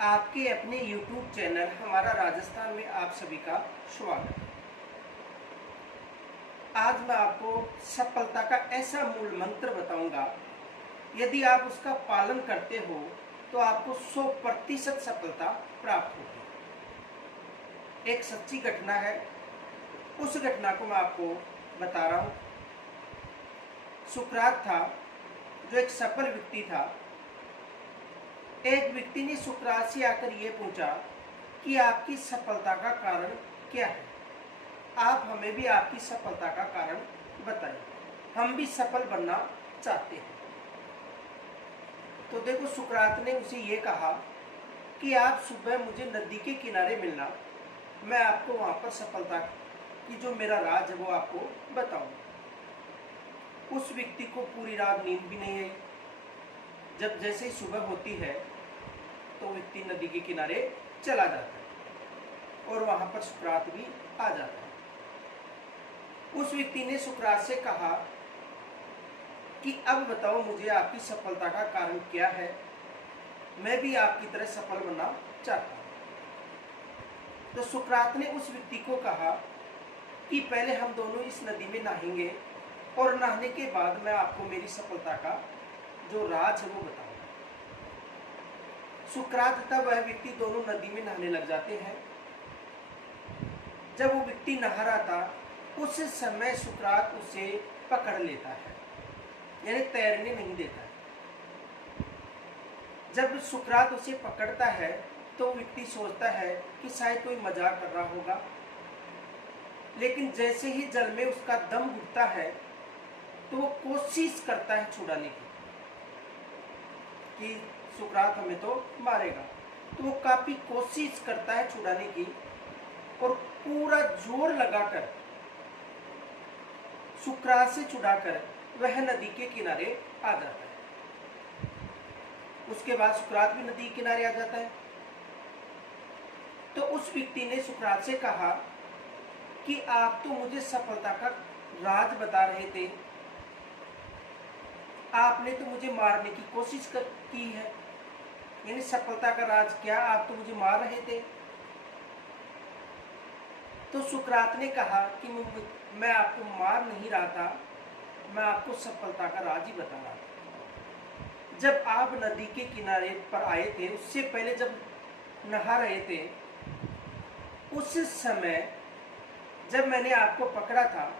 आपके अपने YouTube channel हमारा राजस्थान में आप सभी का स्वागत है। आज मैं आपको सफलता का ऐसा मूल मंत्र बताऊंगा, यदि आप उसका पालन करते हो तो आपको 100% सफलता प्राप्त होगी। एक सच्ची घटना है, उस घटना को मैं आपको बता रहा हूँ। सुकरात था, जो एक सफल व्यक्ति था। एक व्यक्ति ने सुकरात से आकर ये पूछा कि आपकी सफलता का कारण क्या है। आप हमें भी आपकी सफलता का कारण बताइए, हम भी सफल बनना चाहते हैं। तो देखो, सुकरात ने उसे ये कहा कि आप सुबह मुझे नदी के किनारे मिलना, मैं आपको वहां पर सफलता की जो मेरा राज है वो आपको बताऊंगा। उस व्यक्ति को पूरी रात नींद भी नहीं आई। जब जैसे ही सुबह होती है तो व्यक्ति नदी के किनारे चला जाता है और वहां पर सुकरात भी आ जाता है। उस व्यक्ति ने सुकरात से कहा कि अब बताओ मुझे आपकी सफलता का कारण क्या है, मैं भी आपकी तरह सफल बनना चाहता हूं। तो सुकरात ने उस व्यक्ति को कहा कि पहले हम दोनों इस नदी में नहाएंगे और नहाने के बाद मैं आपको मेरी सफलता का जो राज है वो बताऊंगा। सुकरात तथा वह व्यक्ति दोनों नदी में नहाने लग जाते हैं। जब वो व्यक्ति नहा रहा था, उस समय सुकरात उसे पकड़ लेता है, यानी तैरने नहीं देता है। जब सुकरात उसे पकड़ता है तो व्यक्ति सोचता है कि शायद कोई मजाक कर रहा होगा, लेकिन जैसे ही जल में उसका दम घुटता है तो वो कोशिश करता है छुड़ाने की कि सुकरात हमें तो मारेगा। तो वो काफी कोशिश करता है छुड़ाने की और पूरा जोर लगाकर सुकरात से छुड़ाकर वह नदी के किनारे आ जाता है। उसके बाद सुकरात भी नदी के किनारे आ जाता है। तो उस व्यक्ति ने सुकरात से कहा कि आप तो मुझे सफलता का राज बता रहे थे, आपने तो मुझे मारने की कोशिश की है, यानी सफलता का राज क्या, आप तो मुझे मार रहे थे। तो सुकरात ने कहा कि मैं आपको मार नहीं रहा था, मैं आपको सफलता का राज ही बता रहा था। जब आप नदी के किनारे पर आए थे, उससे पहले जब नहा रहे थे, उस समय जब मैंने आपको पकड़ा था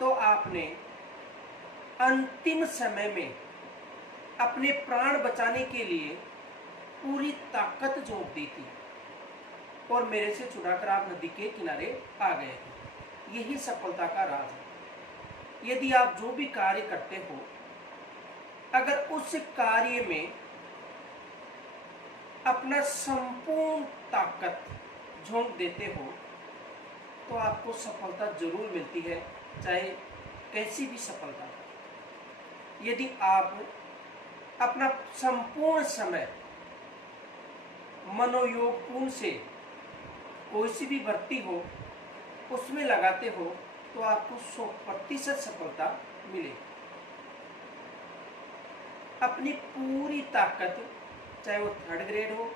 तो आपने अंतिम समय में अपने प्राण बचाने के लिए पूरी ताकत झोंक दी थी और मेरे से छुड़ाकर आप नदी के किनारे आ गए थे। यही सफलता का राज है। यदि आप जो भी कार्य करते हो, अगर उस कार्य में अपना संपूर्ण ताकत झोंक देते हो तो आपको सफलता जरूर मिलती है, चाहे कैसी भी सफलता हो। यदि आप अपना संपूर्ण समय मनोयोगपूर्ण से कोई सी भी भर्ती हो उसमें लगाते हो तो आपको 100% सफलता मिलेगी। अपनी पूरी ताकत, चाहे वो 3rd ग्रेड हो,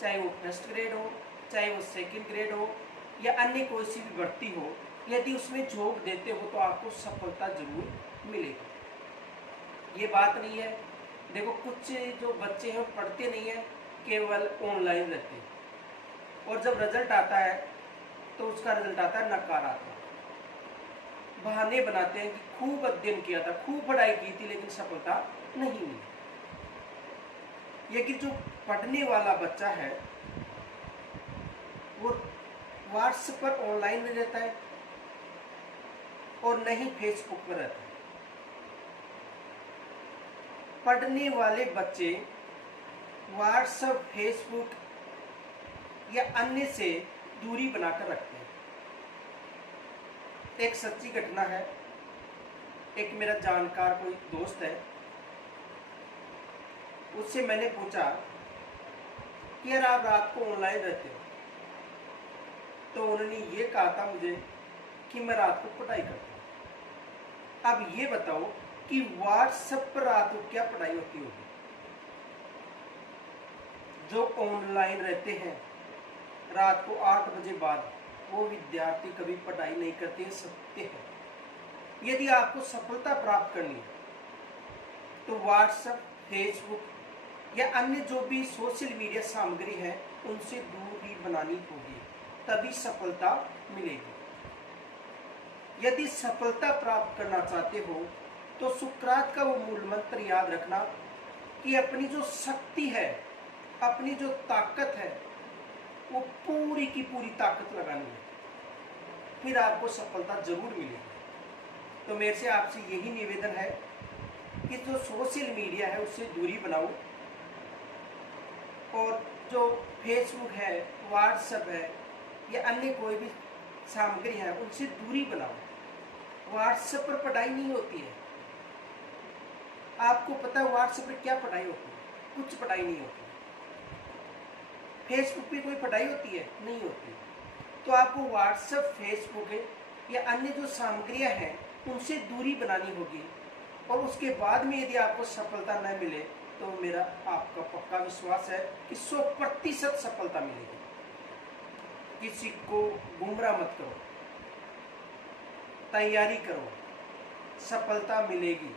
चाहे वो 1st ग्रेड हो, चाहे वो 2nd ग्रेड हो या अन्य कोई सी भी भर्ती हो, यदि उसमें झोंक देते हो तो आपको सफलता जरूर मिलेगी। ये बात नहीं है, देखो कुछ जो बच्चे हैं पढ़ते नहीं है, केवल ऑनलाइन रहते हैं और जब रिजल्ट आता है तो उसका रिजल्ट आता है नकारात्मक। बहाने बनाते हैं कि खूब अध्ययन किया था, खूब पढ़ाई की थी, लेकिन सफलता नहीं मिली। ये कि जो पढ़ने वाला बच्चा है वो व्हाट्सएप पर ऑनलाइन नहीं रहता है और नहीं फेसबुक पर रहता है। पढ़ने वाले बच्चे व्हाट्सएप, फेसबुक या अन्य से दूरी बनाकर रखते हैं। एक सच्ची घटना है, एक मेरा जानकार कोई दोस्त है, उससे मैंने पूछा कि यार आप रात को ऑनलाइन रहते हो, तो उन्होंने ये कहा था मुझे कि मैं रात को पढ़ाई करता हूँ। अब ये बताओ कि व्हाट्सएप पर रात को क्या पढ़ाई होती होगी। जो ऑनलाइन रहते हैं रात को 8 बजे बाद, वो विद्यार्थी कभी पढ़ाई नहीं करते, सत्य है। यदि आपको सफलता प्राप्त करनी है तो व्हाट्सएप, फेसबुक या अन्य जो भी सोशल मीडिया सामग्री है उनसे दूरी बनानी होगी, तभी सफलता मिलेगी। यदि सफलता प्राप्त करना चाहते हो तो सुकरात का वो मूल मंत्र याद रखना कि अपनी जो शक्ति है, अपनी जो ताकत है, वो पूरी की पूरी ताकत लगानी है, फिर आपको सफलता जरूर मिलेगी। तो मेरे से आपसे यही निवेदन है कि जो सोशल मीडिया है उससे दूरी बनाओ, और जो फेसबुक है, व्हाट्सएप है या अन्य कोई भी सामग्री है उनसे दूरी बनाओ। व्हाट्सएप पर पढ़ाई नहीं होती है, आपको पता है व्हाट्सएप पर क्या पढ़ाई होती है? कुछ पढ़ाई नहीं होती। फेसबुक पे कोई पढ़ाई होती है? नहीं होती। तो आपको व्हाट्सएप, फेसबुक या अन्य जो सामग्रियां हैं उनसे दूरी बनानी होगी, और उसके बाद में यदि आपको सफलता न मिले तो मेरा आपका पक्का विश्वास है कि 100% सफलता मिलेगी। किसी को गुमराह मत करो, तैयारी करो, सफलता मिलेगी।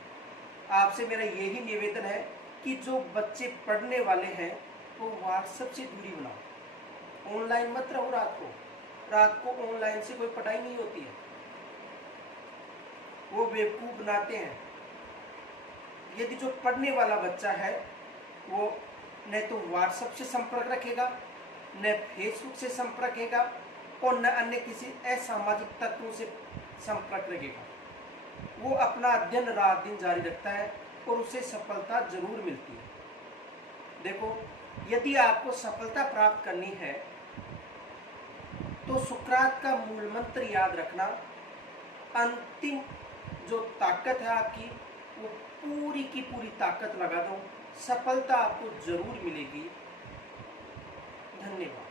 आपसे मेरा यही निवेदन है कि जो बच्चे पढ़ने वाले हैं वो व्हाट्सएप से दूरी बनाओ, ऑनलाइन मत रहो। रात को ऑनलाइन से कोई पढ़ाई नहीं होती है, वो बेवकूफ बनाते हैं। यदि जो पढ़ने वाला बच्चा है वो न तो व्हाट्सएप से संपर्क रखेगा, न फेसबुक से संपर्क रखेगा, और न अन्य किसी असामाजिक तत्वों से संपर्क रखेगा, वो अपना अध्ययन रात दिन जारी रखता है और उसे सफलता जरूर मिलती है। देखो, यदि आपको सफलता प्राप्त करनी है तो सुकरात का मूल मंत्र याद रखना। अंतिम जो ताकत है आपकी, वो पूरी की पूरी ताकत लगा दो, सफलता आपको जरूर मिलेगी। धन्यवाद।